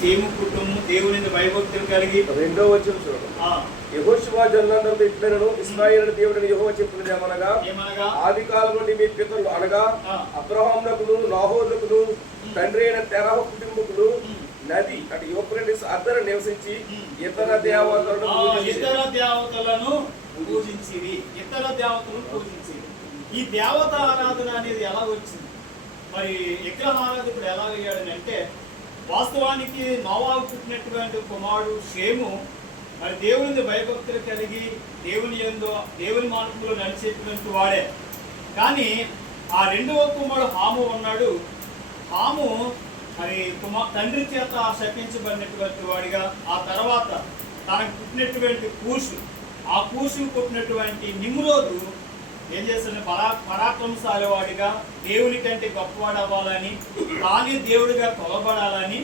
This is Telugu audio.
సేము కుటుంబం దేవుని భయభక్తులు కలిగి. రెండో వచనం చూడండి. యెహోషువ జనులందరితో ఇట్లనెను, ఇశ్రాయేలు దేవుడైన యెహోవా చెప్పినది ఏమనగా, ఆది కాలం నుండి మీ పితరులు అనగా అబ్రహామునకును నాహోరునకును తండ్రి అయిన తెరహ కుటుంబకులు నది అంటే యూఫ్రటీస్ అద్దర నివసించి ఇతర దేవతలను పూజించిరి. ఈ దేవత ఆరాధన అనేది ఎలా వచ్చింది? మరి విగ్రహారాధకుడు ఎలా అయ్యాడని అంటే, వాస్తవానికి నోవాహు పుట్టినటువంటి కుమారుడు షేము మరి దేవుని భయభక్తులు కలిగి దేవుని మార్గంలో నడిచేటువంటి వాడే. కానీ ఆ రెండవ కుమారుడు హాము ఉన్నాడు. హాము మరి తండ్రి చేత శపించబడినటువంటి వాడిగా, ఆ తర్వాత తనకు పుట్టినటువంటి ఆ కూషు పుట్టినటువంటి నిమ్రోదు ఏం చేస్తాడు? పరాక్రమశాలి వాడిగా, దేవుని కంటే గొప్పవాడు అవ్వాలని, తానే దేవుడిగా కొలబడాలని